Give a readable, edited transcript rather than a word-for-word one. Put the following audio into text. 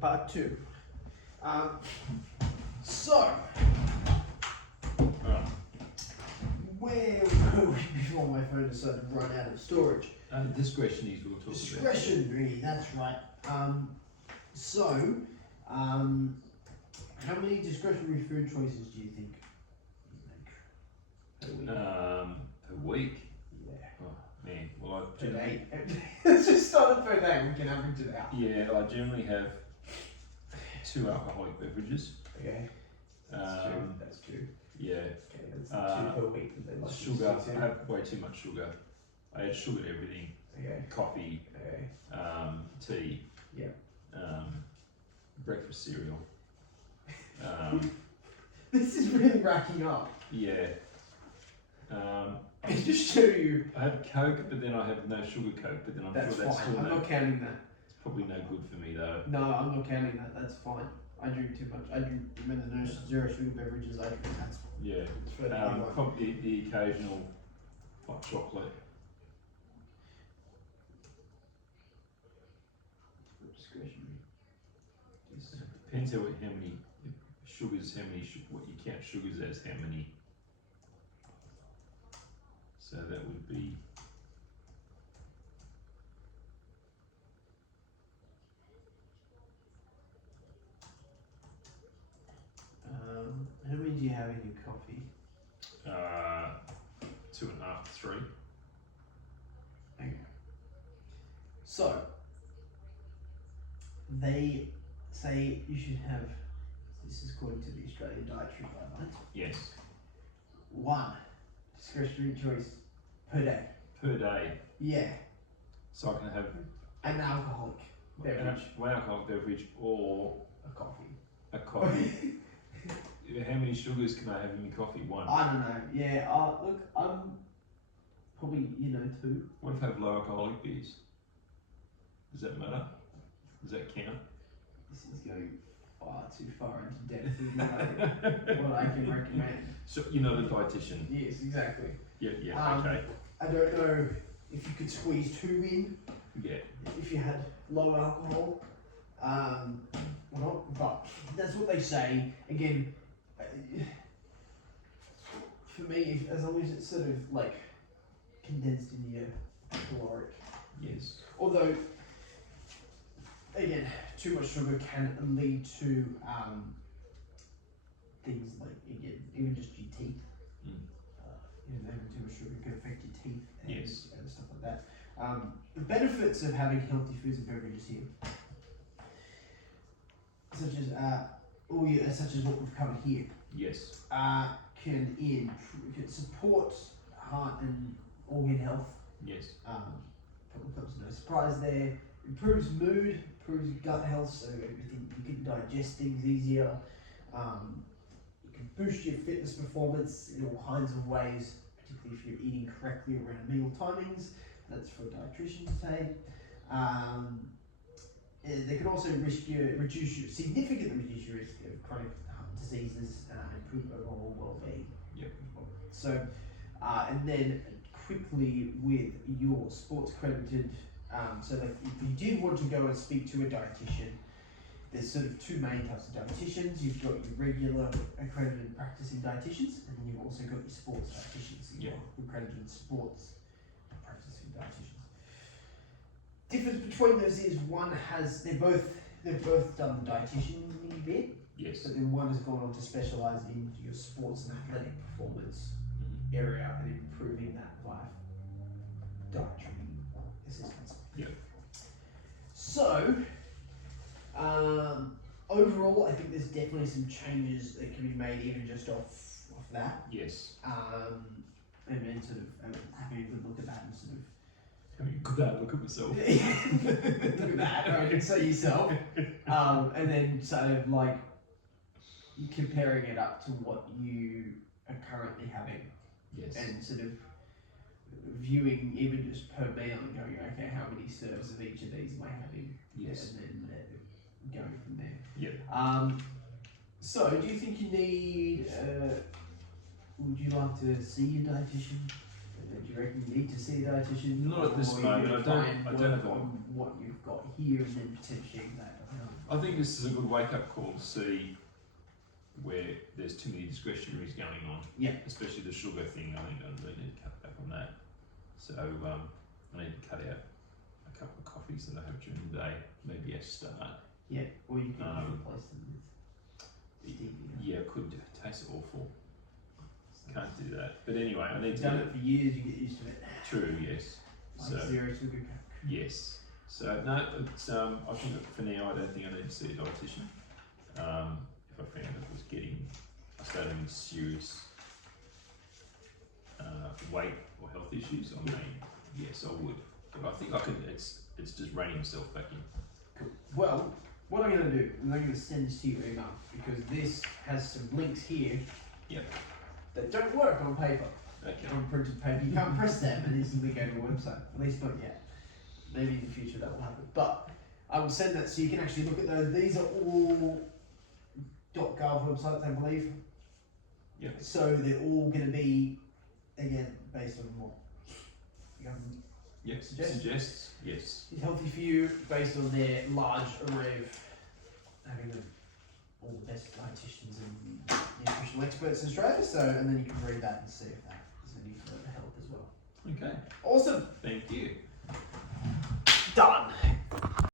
Part 2. So, where were we before my phone decided to run out of storage? Discretionaries we'll talk about. Discretionary, that's right. How many discretionary food choices do you think you make per week? Per week? Yeah. Oh, man. Well, Per day. Let's just start it per day, we can average it out. Yeah, I generally have 2 alcoholic beverages. Okay. That's two. Yeah. Okay, that's 2 per week. And then like Sugar. 6, I have way too much sugar. I add sugar to everything. Okay. Coffee. Okay. Tea. Yeah. Breakfast cereal. This is really racking up. Yeah. I just show you. I have Coke, but then I have no sugar Coke, but then I'm That's sure that's fine. still I'm not counting that. it's probably no good for me though. No, I'm not counting that. That's fine. I drink too much. I drink when the no zero sugar beverages. I drink that's Yeah. for the other one. Probably the occasional hot chocolate. Discretionary. Depends how many sugars, what you count sugars as, how many. So that would be. How many do you have in your coffee? 2.5, 3. Okay. So they say you should have. This is according to the Australian Dietary Guidelines. Yes. 1 discretionary choice per day. Per day. Yeah. So I can have An alcoholic beverage. one alcoholic beverage or A coffee. a coffee. How many sugars can I have in my coffee? 1. I don't know. Yeah. Look, I'm probably 2. What if I have low alcoholic beers? Does that matter? Does that count? This is going far too far into depth with what I can recommend. So you're not a dietitian. Yes, exactly. Yeah, okay. I don't know if you could squeeze 2 in Yeah. if you had low alcohol, or not, but that's what they say. Again, for me, as long as it's sort of like condensed in your caloric. Yes. Although, again, too much sugar can lead to things like, again, even just your teeth. Having too much sugar can affect your teeth and stuff like that. The benefits of having healthy foods and beverages here, such as what we've covered here, Yes. can support heart and organ health. Yes. Probably comes no surprise there. Improves mood, improves gut health, so everything you can digest things easier. You can boost your fitness performance in all kinds of ways, particularly if you're eating correctly around meal timings. That's for a dietitian to say. They can also significantly reduce your risk of chronic diseases, improve overall well-being. Yep. So, and then quickly with your sports accredited, so like if you did want to go and speak to a dietitian, there's sort of 2 main types of dietitians. You've got your regular accredited practicing dietitians, and then you've also got your sports dietitians, your accredited sports practicing dietitians. Difference between those is they've both done the dietitian bit. Yes. But then one has gone on to specialise in your sports and athletic performance area and improving that via dietary assistance. Yep. So, overall, I think there's definitely some changes that can be made even just off that. Yes. And then sort of having a good look at that and sort of. Having a good look at myself. Look at that, I can see yourself. And then sort of like comparing it up to what you are currently having. Yes. And sort of viewing even just per meal and going, okay, how many serves of each of these am I having? Yes. And then going from there. Yep. So, do you think you need, would you like to see your dietitian? do you reckon you need to see a dietitian? Not at this Or moment, you I try don't- and I don't have work a- on what you've got here and then potentially that. I think this is a good wake-up call to see where there's too many discretionaries going on. Yeah. Especially the sugar thing. I think I really need to cut back on that. So I need to cut out a couple of coffees that I have during the day. Maybe a start. Yeah, or you can Um, replace them with stevia. Yeah, I could. It tastes awful. Can't do that. But anyway, I need You've to done get it for years, you get used to it. true. Yes. Like So zero sugar coke. yes. So no, it's I think for now I don't think I need to see a dietitian. If I found it was I started having serious weight or health issues, I mean, yes, I would. But I think I could. It's just reining myself back in. Cool. Well, what I'm going to do is I'm going to send this to your email because this has some links here Yep. that don't work on paper. Okay. On printed paper, you can't press them and instantly go to a website. At least not yet. Maybe in the future that will happen. But I will send that so you can actually look at those. These are all .gov websites, I believe. Yep. So they're all going to be, again, based on what the government Yep. Suggests? Yes. is healthy for you, based on their large array of having all the best dietitians and nutritional experts in Australia. So, and then you can read that and see if that is any further help as well. Okay. Awesome. Thank you. Done.